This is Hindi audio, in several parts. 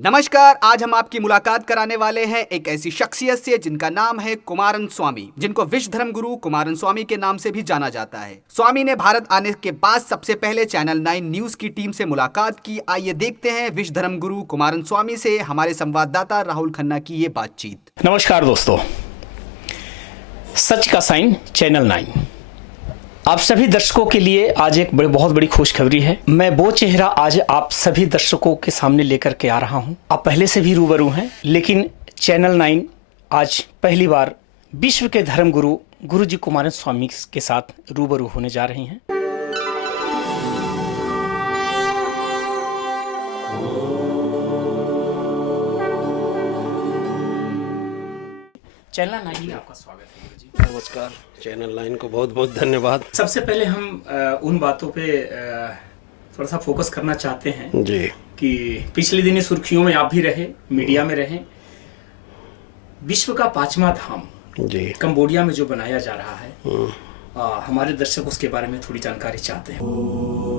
नमस्कार। आज हम आपकी मुलाकात कराने वाले हैं एक ऐसी शख्सियत से जिनका नाम है कुमारन स्वामी, जिनको विश्व धर्म गुरु कुमारन स्वामी के नाम से भी जाना जाता है। स्वामी ने भारत आने के बाद सबसे पहले चैनल 9 न्यूज की टीम से मुलाकात की। आइए देखते हैं विश्व धर्म गुरु कुमारन स्वामी से हमारे संवाददाता राहुल खन्ना की ये बातचीत। नमस्कार दोस्तों, सच का साइन चैनल 9 आप सभी दर्शकों के लिए आज एक बहुत बड़ी खुशखबरी है। मैं वो चेहरा आज आप सभी दर्शकों के सामने लेकर के आ रहा हूं। आप पहले से भी रूबरू हैं, लेकिन चैनल 9 आज पहली बार विश्व के धर्म गुरु जी कुमारन स्वामी के साथ रूबरू होने जा रही हैं। चैनल 9 में आपका स्वागत है गुरु जी। नमस्कार। चैनल 9 को बहुत बहुत धन्यवाद। सबसे पहले हम उन बातों पे थोड़ा सा फोकस करना चाहते हैं जी कि पिछले दिनों सुर्खियों में आप भी रहे, मीडिया में रहे। विश्व का 5वां धाम जी कंबोडिया में जो बनाया जा रहा है, हमारे दर्शक उसके बारे में थोड़ी जानकारी चाहते हैं।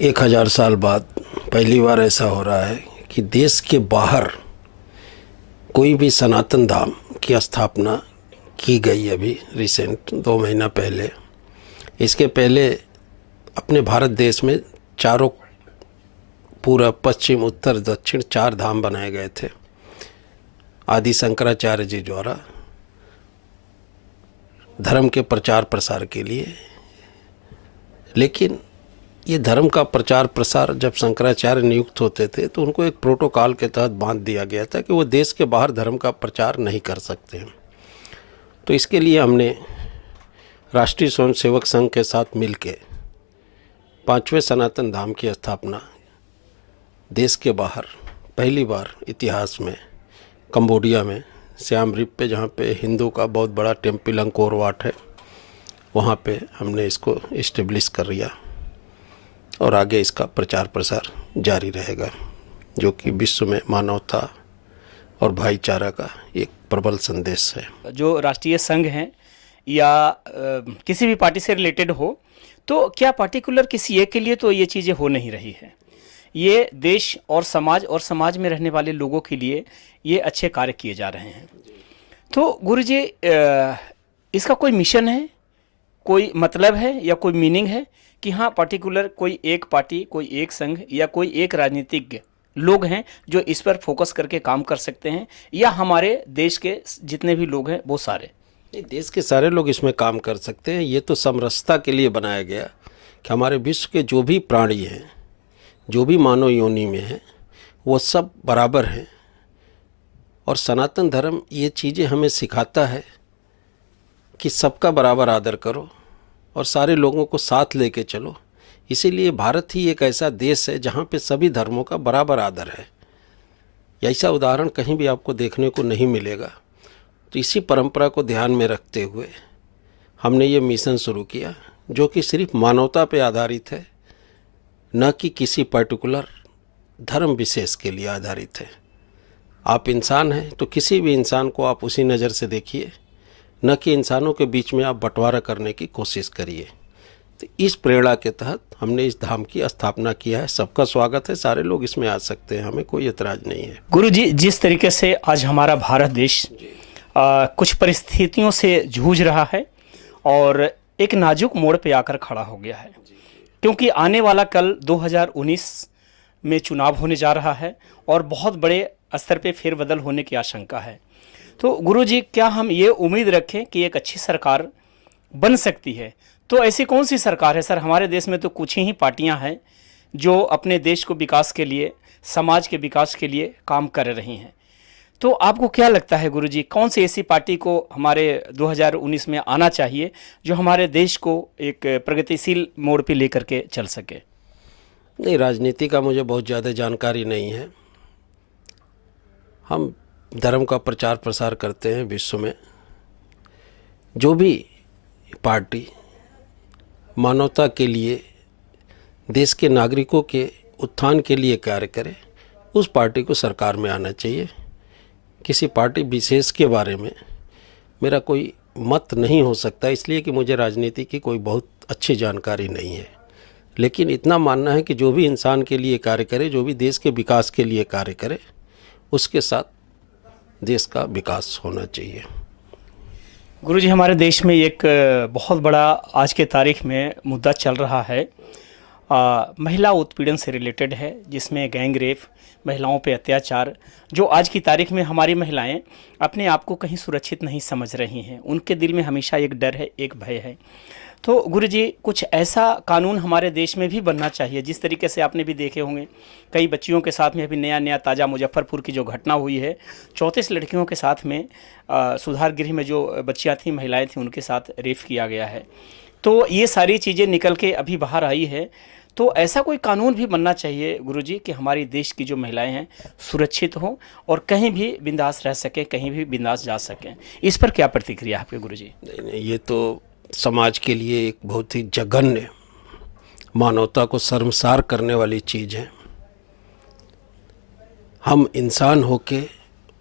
एक 1000 साल बाद पहली बार ऐसा हो रहा है कि देश के बाहर कोई भी सनातन धाम की स्थापना की गई। अभी रिसेंट 2 महीना पहले, इसके पहले अपने भारत देश में चारों, पूरा पश्चिम उत्तर दक्षिण 4 धाम बनाए गए थे आदि शंकराचार्य जी द्वारा धर्म के प्रचार प्रसार के लिए। लेकिन ये धर्म का प्रचार प्रसार जब शंकराचार्य नियुक्त होते थे तो उनको एक प्रोटोकॉल के तहत बांध दिया गया था कि वो देश के बाहर धर्म का प्रचार नहीं कर सकते हैं। तो इसके लिए हमने राष्ट्रीय स्वयंसेवक संघ के साथ मिलकर 5वें सनातन धाम की स्थापना देश के बाहर पहली बार इतिहास में कंबोडिया में सियाम रिप पे, जहाँ पे हिंदू का बहुत बड़ा टेम्पल अंकोर वाट है, वहाँ पे हमने इसको इस्टेब्लिश कर लिया और आगे इसका प्रचार प्रसार जारी रहेगा, जो कि विश्व में मानवता और भाईचारा का एक प्रबल संदेश है। जो राष्ट्रीय संघ हैं या किसी भी पार्टी से रिलेटेड हो, तो क्या पर्टिकुलर किसी एक के लिए तो ये चीज़ें हो नहीं रही है। ये देश और समाज में रहने वाले लोगों के लिए ये अच्छे कार्य किए जा रहे हैं। तो गुरुजी, इसका कोई मिशन है, कोई मतलब है या कोई मीनिंग है कि हाँ पर्टिकुलर कोई एक पार्टी, कोई एक संघ या कोई एक राजनीतिज्ञ लोग हैं जो इस पर फोकस करके काम कर सकते हैं, या हमारे देश के जितने भी लोग हैं वो सारे? देश के सारे लोग इसमें काम कर सकते हैं। ये तो समरसता के लिए बनाया गया कि हमारे विश्व के जो भी प्राणी हैं, जो भी मानव योनि में हैं, वो सब बराबर हैं। और सनातन धर्म ये चीज़ें हमें सिखाता है कि सबका बराबर आदर करो और सारे लोगों को साथ लेके चलो। इसीलिए भारत ही एक ऐसा देश है जहाँ पे सभी धर्मों का बराबर आदर है। ऐसा उदाहरण कहीं भी आपको देखने को नहीं मिलेगा। तो इसी परंपरा को ध्यान में रखते हुए हमने ये मिशन शुरू किया, जो कि सिर्फ मानवता पे आधारित है, न कि किसी पर्टिकुलर धर्म विशेष के लिए आधारित है। आप इंसान हैं तो किसी भी इंसान को आप उसी नज़र से देखिए, न कि इंसानों के बीच में आप बंटवारा करने की कोशिश करिए। तो इस प्रेरणा के तहत हमने इस धाम की स्थापना किया है। सबका स्वागत है, सारे लोग इसमें आ सकते हैं, हमें कोई एतराज़ नहीं है। गुरु जी, जिस तरीके से आज हमारा भारत देश कुछ परिस्थितियों से जूझ रहा है और एक नाजुक मोड़ पे आकर खड़ा हो गया है, क्योंकि आने वाला कल 2019 में चुनाव होने जा रहा है और बहुत बड़े स्तर पे फेरबदल होने की आशंका है। तो गुरुजी, क्या हम ये उम्मीद रखें कि एक अच्छी सरकार बन सकती है? तो ऐसी कौन सी सरकार है सर? हमारे देश में तो कुछ ही पार्टियां हैं जो अपने देश को विकास के लिए, समाज के विकास के लिए काम कर रही हैं। तो आपको क्या लगता है गुरुजी, कौन सी ऐसी पार्टी को हमारे 2019 में आना चाहिए जो हमारे देश को एक प्रगतिशील मोड़ पे लेकर के चल सके? नहीं, राजनीति का मुझे बहुत ज़्यादा जानकारी नहीं है। हम धर्म का प्रचार प्रसार करते हैं विश्व में। जो भी पार्टी मानवता के लिए, देश के नागरिकों के उत्थान के लिए कार्य करे, उस पार्टी को सरकार में आना चाहिए। किसी पार्टी विशेष के बारे में मेरा कोई मत नहीं हो सकता, इसलिए कि मुझे राजनीति की कोई बहुत अच्छी जानकारी नहीं है। लेकिन इतना मानना है कि जो भी इंसान के लिए कार्य करे, जो भी देश के विकास के लिए कार्य करे, उसके साथ देश का विकास होना चाहिए। गुरुजी, हमारे देश में एक बहुत बड़ा आज के तारीख में मुद्दा चल रहा है, महिला उत्पीड़न से रिलेटेड है, जिसमें गैंग रेप, महिलाओं पे अत्याचार, जो आज की तारीख में हमारी महिलाएं अपने आप को कहीं सुरक्षित नहीं समझ रही हैं। उनके दिल में हमेशा एक डर है, एक भय है। तो गुरुजी, कुछ ऐसा कानून हमारे देश में भी बनना चाहिए, जिस तरीके से आपने भी देखे होंगे कई बच्चियों के साथ में अभी नया ताज़ा मुजफ्फरपुर की जो घटना हुई है, 34 लड़कियों के साथ में सुधार गृह में जो बच्चियाँ थीं, महिलाएं थीं, उनके साथ रेप किया गया है। तो ये सारी चीज़ें निकल के अभी बाहर आई है। तो ऐसा कोई कानून भी बनना चाहिए गुरुजी कि हमारी देश की जो महिलाएं हैं सुरक्षित हों और कहीं भी बिंदास रह सकें, कहीं भी बिंदास जा सकें। इस पर क्या प्रतिक्रिया है आपके गुरुजी? नहीं, ये तो समाज के लिए एक बहुत ही जघन्य, मानवता को शर्मसार करने वाली चीज़ है। हम इंसान होके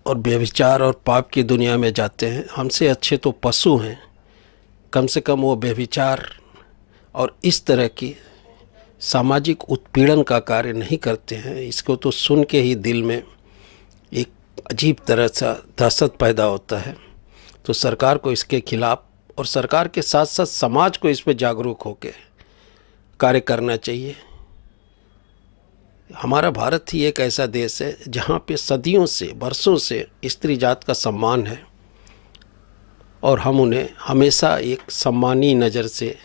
और व्यभिचार और पाप की दुनिया में जाते हैं। हमसे अच्छे तो पशु हैं, कम से कम वो व्यभिचार और इस तरह की सामाजिक उत्पीड़न का कार्य नहीं करते हैं। इसको तो सुन के ही दिल में एक अजीब तरह सा दहशत पैदा होता है। तो सरकार को इसके खिलाफ, और सरकार के साथ साथ समाज को इस पे जागरूक होकर कार्य करना चाहिए। हमारा भारत ही एक ऐसा देश है जहाँ पे सदियों से, वर्षों से स्त्री जात का सम्मान है और हम उन्हें हमेशा एक सम्मानी नज़र से,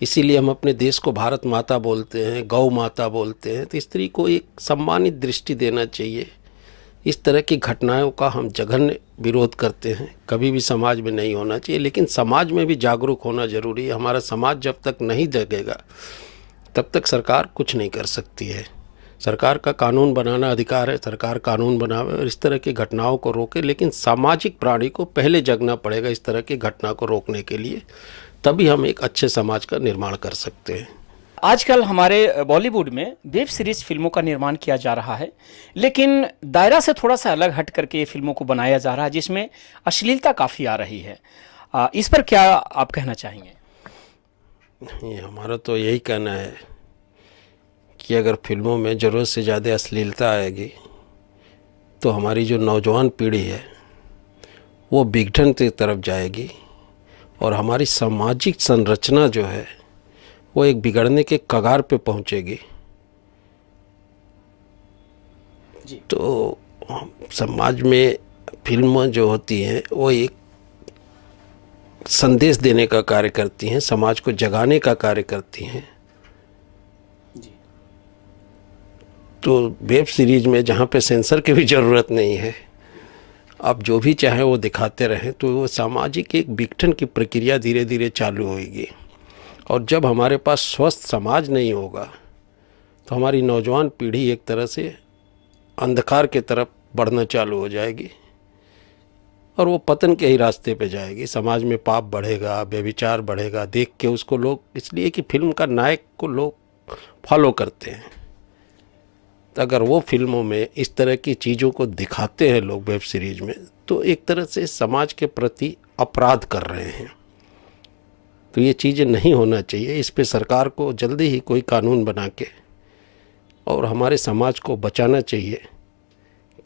इसीलिए हम अपने देश को भारत माता बोलते हैं, गौ माता बोलते हैं। तो स्त्री को एक सम्मानित दृष्टि देना चाहिए। इस तरह की घटनाओं का हम जघन्य विरोध करते हैं, कभी भी समाज में नहीं होना चाहिए। लेकिन समाज में भी जागरूक होना ज़रूरी है। हमारा समाज जब तक नहीं जगेगा तब तक सरकार कुछ नहीं कर सकती है। सरकार का कानून बनाना अधिकार है, सरकार कानून बनावे और इस तरह की घटनाओं को रोके। लेकिन सामाजिक प्राणी को पहले जगना पड़ेगा इस तरह की घटना को रोकने के लिए, तभी हम एक अच्छे समाज का निर्माण कर सकते हैं। आजकल हमारे बॉलीवुड में वेब सीरीज फिल्मों का निर्माण किया जा रहा है, लेकिन दायरा से थोड़ा सा अलग हट करके ये फिल्मों को बनाया जा रहा है, जिसमें अश्लीलता काफ़ी आ रही है। इस पर क्या आप कहना चाहेंगे? हमारा तो यही कहना है कि अगर फिल्मों में ज़रूरत से ज़्यादा अश्लीलता आएगी तो हमारी जो नौजवान पीढ़ी है वो विघटन की तरफ जाएगी और हमारी सामाजिक संरचना जो है वो एक बिगड़ने के कगार पे पहुंचेगी। जी। तो समाज में फिल्में जो होती हैं वो एक संदेश देने का कार्य करती हैं, समाज को जगाने का कार्य करती हैं। जी। तो वेब सीरीज में जहाँ पे सेंसर की भी ज़रूरत नहीं है, आप जो भी चाहें वो दिखाते रहें, तो वो सामाजिक एक विघटन की प्रक्रिया धीरे धीरे चालू होगी। और जब हमारे पास स्वस्थ समाज नहीं होगा तो हमारी नौजवान पीढ़ी एक तरह से अंधकार के तरफ बढ़ना चालू हो जाएगी और वो पतन के ही रास्ते पे जाएगी। समाज में पाप बढ़ेगा, व्यभिचार बढ़ेगा, देख के उसको लोग, इसलिए कि फिल्म का नायक को लोग फॉलो करते हैं। तो अगर वो फिल्मों में इस तरह की चीज़ों को दिखाते हैं लोग वेब सीरीज में, तो एक तरह से समाज के प्रति अपराध कर रहे हैं। तो ये चीज़ें नहीं होना चाहिए। इस पे सरकार को जल्दी ही कोई कानून बना के और हमारे समाज को बचाना चाहिए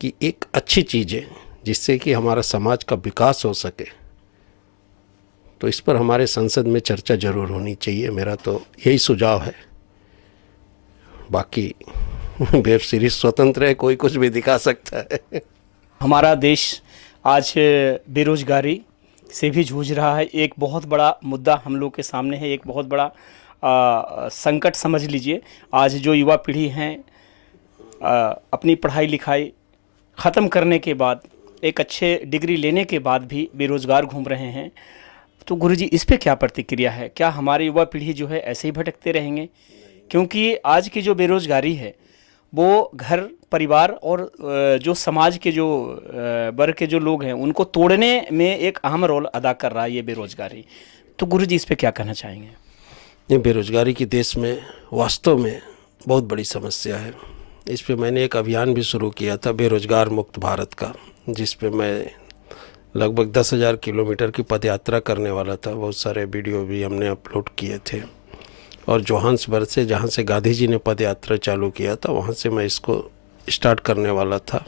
कि एक अच्छी चीज़ें जिससे कि हमारा समाज का विकास हो सके। तो इस पर हमारे संसद में चर्चा ज़रूर होनी चाहिए। मेरा तो यही सुझाव है। बाकी वेब सीरीज स्वतंत्र है, कोई कुछ भी दिखा सकता है। हमारा देश आज बेरोजगारी से भी जूझ रहा है। एक बहुत बड़ा मुद्दा हम लोग के सामने है, एक बहुत बड़ा संकट समझ लीजिए। आज जो युवा पीढ़ी हैं अपनी पढ़ाई लिखाई ख़त्म करने के बाद, एक अच्छे डिग्री लेने के बाद भी बेरोज़गार घूम रहे हैं। तो गुरुजी, इस पे क्या प्रतिक्रिया है? क्या हमारी युवा पीढ़ी जो है ऐसे ही भटकते रहेंगे? क्योंकि आज की जो बेरोज़गारी है वो घर परिवार और जो समाज के जो वर्ग के जो लोग हैं उनको तोड़ने में एक अहम रोल अदा कर रहा है ये बेरोज़गारी। तो गुरुजी, इस पे क्या कहना चाहेंगे? ये बेरोजगारी की देश में वास्तव में बहुत बड़ी समस्या है। इस पे मैंने एक अभियान भी शुरू किया था, बेरोजगार मुक्त भारत का, जिस पे मैं लगभग 10,000 किलोमीटर की पदयात्रा करने वाला था। बहुत सारे वीडियो भी हमने अपलोड किए थे। और जोहान्सबर्ग से, जहाँ से गांधी जी ने पदयात्रा चालू किया था, वहाँ से मैं इसको स्टार्ट करने वाला था,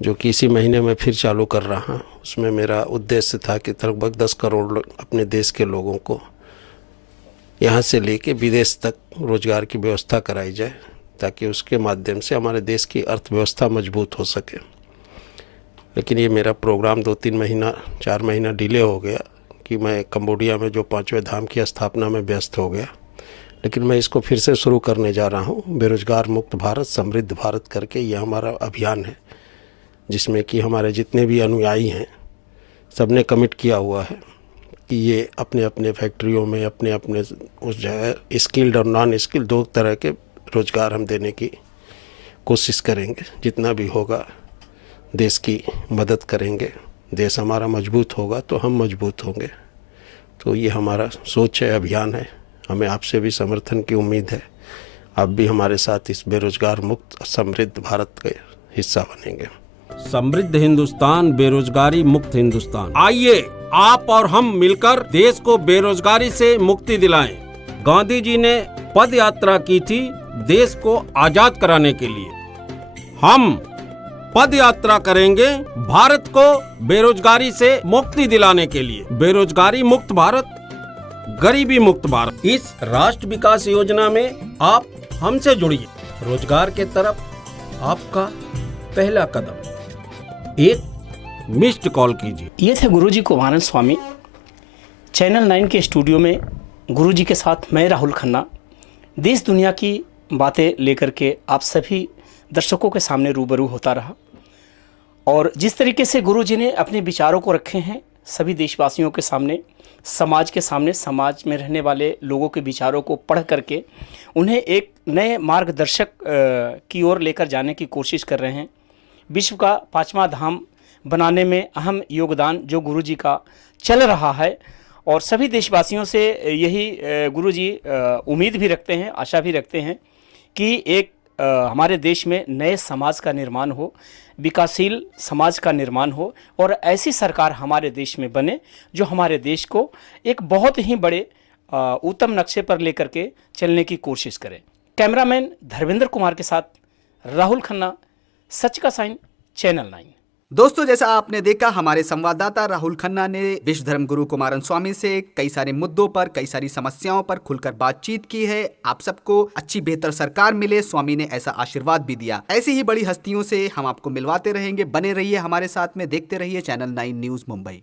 जो कि इसी महीने में फिर चालू कर रहा हूँ। उसमें मेरा उद्देश्य था कि लगभग 10 करोड़ अपने देश के लोगों को यहाँ से लेके विदेश तक रोजगार की व्यवस्था कराई जाए, ताकि उसके माध्यम से हमारे देश की अर्थव्यवस्था मजबूत हो सके। लेकिन ये मेरा प्रोग्राम 2-3 महीना 4 महीना डिले हो गया कि मैं कंबोडिया में जो 5वें धाम की स्थापना में व्यस्त हो गया। लेकिन मैं इसको फिर से शुरू करने जा रहा हूँ, बेरोजगार मुक्त भारत समृद्ध भारत करके। ये हमारा अभियान है, जिसमें कि हमारे जितने भी अनुयायी हैं सब ने कमिट किया हुआ है कि ये अपने अपने फैक्ट्रियों में अपने अपने उस जगह स्किल्ड और नॉन स्किल्ड 2 तरह के रोज़गार हम देने की कोशिश करेंगे। जितना भी होगा देश की मदद करेंगे। देश हमारा मजबूत होगा तो हम मजबूत होंगे। तो ये हमारा सोच है, अभियान है। हमें आपसे भी समर्थन की उम्मीद है। आप भी हमारे साथ इस बेरोजगार मुक्त समृद्ध भारत का हिस्सा बनेंगे। समृद्ध हिंदुस्तान, बेरोजगारी मुक्त हिंदुस्तान। आइए आप और हम मिलकर देश को बेरोजगारी से मुक्ति दिलाएं। गांधी जी ने पद यात्रा की थी देश को आजाद कराने के लिए। हम पद यात्रा करेंगे भारत को बेरोजगारी से मुक्ति दिलाने के लिए। बेरोजगारी मुक्त भारत, गरीबी मुक्त भारत। इस राष्ट्र विकास योजना में आप हमसे जुड़िए। रोजगार के तरफ आपका पहला कदम। एक मिस्ड कॉल कीजिए। ये थे गुरुजी कुमारन स्वामी। चैनल 9 के स्टूडियो में गुरुजी के साथ मैं राहुल खन्ना देश दुनिया की बातें लेकर के आप सभी दर्शकों के सामने रूबरू होता रहा। और जिस तरीके से गुरुजी ने अपने विचारों को रखे हैं सभी देशवासियों के सामने, समाज के सामने, समाज में रहने वाले लोगों के विचारों को पढ़ करके उन्हें एक नए मार्गदर्शक की ओर लेकर जाने की कोशिश कर रहे हैं। विश्व का 5वां धाम बनाने में अहम योगदान जो गुरुजी का चल रहा है। और सभी देशवासियों से यही गुरुजी उम्मीद भी रखते हैं, आशा भी रखते हैं कि एक हमारे देश में नए समाज का निर्माण हो, विकासशील समाज का निर्माण हो और ऐसी सरकार हमारे देश में बने जो हमारे देश को एक बहुत ही बड़े उत्तम नक्शे पर लेकर के चलने की कोशिश करे। कैमरामैन धर्मेंद्र कुमार के साथ राहुल खन्ना, सच का साइन, चैनल 9। दोस्तों, जैसा आपने देखा, हमारे संवाददाता राहुल खन्ना ने विश्व धर्म गुरु कुमारन स्वामी से कई सारे मुद्दों पर, कई सारी समस्याओं पर खुलकर बातचीत की है। आप सबको अच्छी बेहतर सरकार मिले, स्वामी ने ऐसा आशीर्वाद भी दिया। ऐसी ही बड़ी हस्तियों से हम आपको मिलवाते रहेंगे। बने रहिए हमारे साथ में, देखते रहिए चैनल 9 न्यूज़ मुंबई।